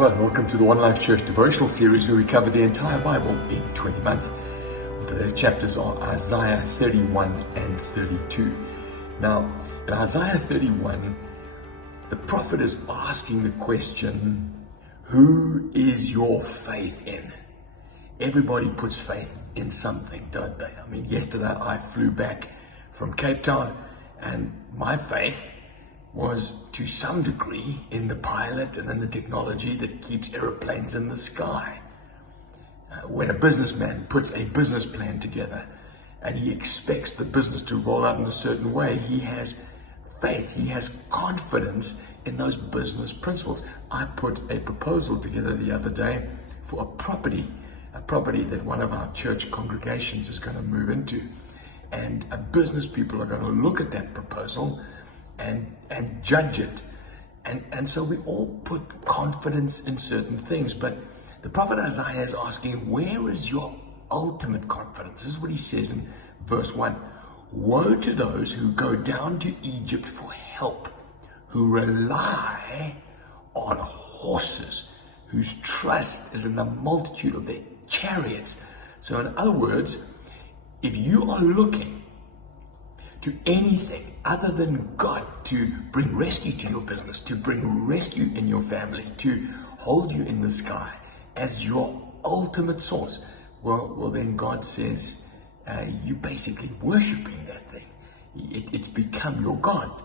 Hello, welcome to the One Life Church devotional series where we cover the entire Bible in 20 months. Today's chapters are Isaiah 31 and 32. Now, in Isaiah 31, the prophet is asking the question, who is your faith in? Everybody puts faith in something, don't they? I mean, yesterday I flew back from Cape Town and my faith was to some degree in the pilot and in the technology that keeps aeroplanes in the sky. When a businessman puts a business plan together and he expects the business to roll out in a certain way, he has faith, he has confidence in those business principles. I put a proposal together the other day for a property that one of our church congregations is going to move into. And business people are going to look at that proposal and judge it. And so we all put confidence in certain things. But the prophet Isaiah is asking, where is your ultimate confidence? This is what he says in verse 1. Woe to those who go down to Egypt for help, who rely on horses, whose trust is in the multitude of their chariots. So in other words, if you are looking to anything other than God to bring rescue to your business, to bring rescue in your family, to hold you in the sky as your ultimate source, well then God says you're basically worshiping that thing. It's become your God.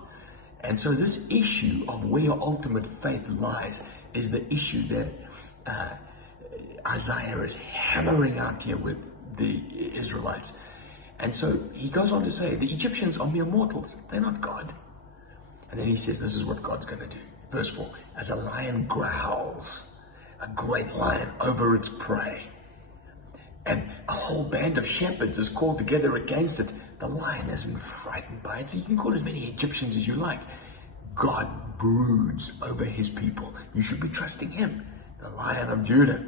And so this issue of where your ultimate faith lies is the issue that Isaiah is hammering out here with the Israelites. And so he goes on to say, the Egyptians are mere mortals. They're not God. And then he says, this is what God's going to do. Verse 4, as a lion growls, a great lion over its prey, and a whole band of shepherds is called together against it, the lion isn't frightened by it. So you can call as many Egyptians as you like. God broods over his people. You should be trusting him, the Lion of Judah.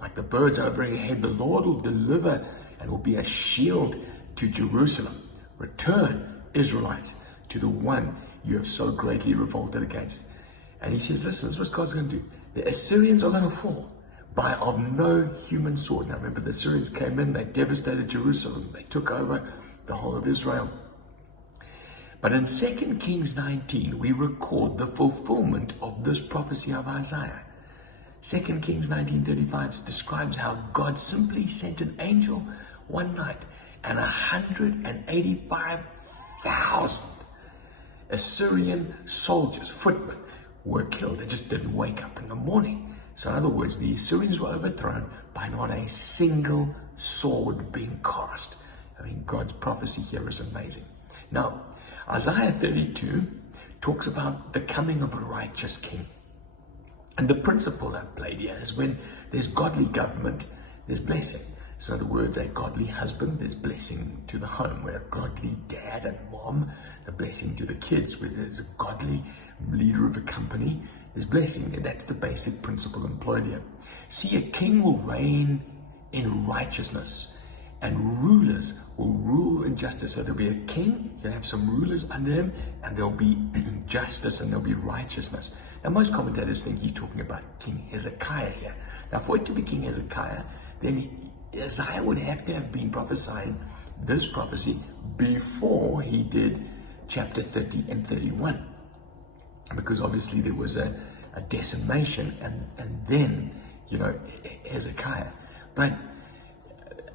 Like the birds over your head, the Lord will deliver and will be a shield to Jerusalem. Return, Israelites, to the one you have so greatly revolted against. And he says, listen, this is what God's going to do. The Assyrians are going to fall by of no human sword. Now remember, the Assyrians came in, they devastated Jerusalem, they took over the whole of Israel. But in 2 Kings 19, we record the fulfillment of this prophecy of Isaiah. 2 Kings 19:35 describes how God simply sent an angel one night and 185,000 Assyrian soldiers, footmen, were killed. They just didn't wake up in the morning. So in other words, the Assyrians were overthrown by not a single sword being cast. I mean, God's prophecy here is amazing. Now, Isaiah 32 talks about the coming of a righteous king. And the principle I've played here is when there's godly government, there's blessing. So in other words, a godly husband, there's blessing to the home. Where a godly dad and mom, the blessing to the kids. Where there's a godly leader of a company, there's blessing. And that's the basic principle employed here. See, a king will reign in righteousness, and rulers will rule in justice. So there'll be a king, he'll have some rulers under him, and there'll be justice and there'll be righteousness. Now, most commentators think he's talking about King Hezekiah here. Now, for it to be King Hezekiah, then Isaiah would have to have been prophesying this prophecy before he did chapter 30 and 31. Because obviously there was a decimation and then, Hezekiah. But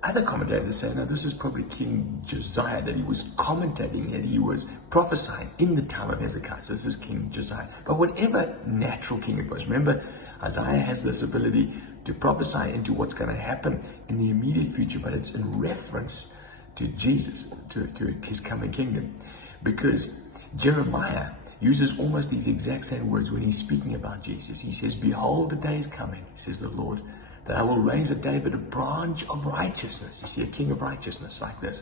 other commentators say, no, this is probably King Josiah that he was commentating, that he was prophesying in the time of Hezekiah. So this is King Josiah. But whatever natural king it was, remember, Isaiah has this ability to prophesy into what's going to happen in the immediate future, but it's in reference to Jesus, to his coming kingdom. Because Jeremiah uses almost these exact same words when he's speaking about Jesus. He says, behold, the day is coming, says the Lord, that I will raise at David a branch of righteousness. You see, a king of righteousness like this.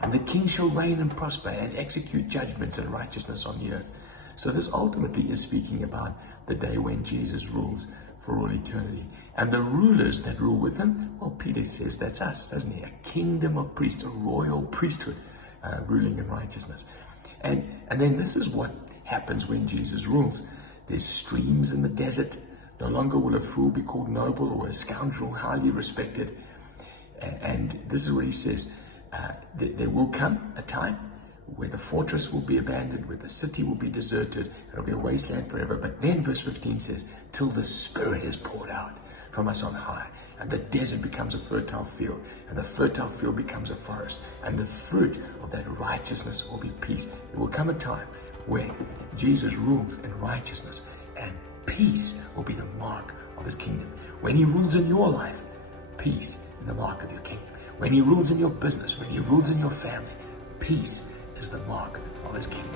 And the king shall reign and prosper and execute judgment and righteousness on the earth. So this ultimately is speaking about the day when Jesus rules for all eternity. And the rulers that rule with him, well, Peter says that's us, doesn't he? A kingdom of priests, a royal priesthood ruling in righteousness. And then this is what happens when Jesus rules. There's streams in the desert. No longer will a fool be called noble or a scoundrel highly respected. And this is what he says. There will come a time where the fortress will be abandoned, where the city will be deserted, it'll be a wasteland forever. But then verse 15 says, till the Spirit is poured out from us on high, and the desert becomes a fertile field, and the fertile field becomes a forest, and the fruit of that righteousness will be peace. There will come a time where Jesus rules in righteousness, and peace will be the mark of his kingdom. When he rules in your life, peace is the mark of your kingdom. When he rules in your business, when he rules in your family, peace is the mark of his kingdom.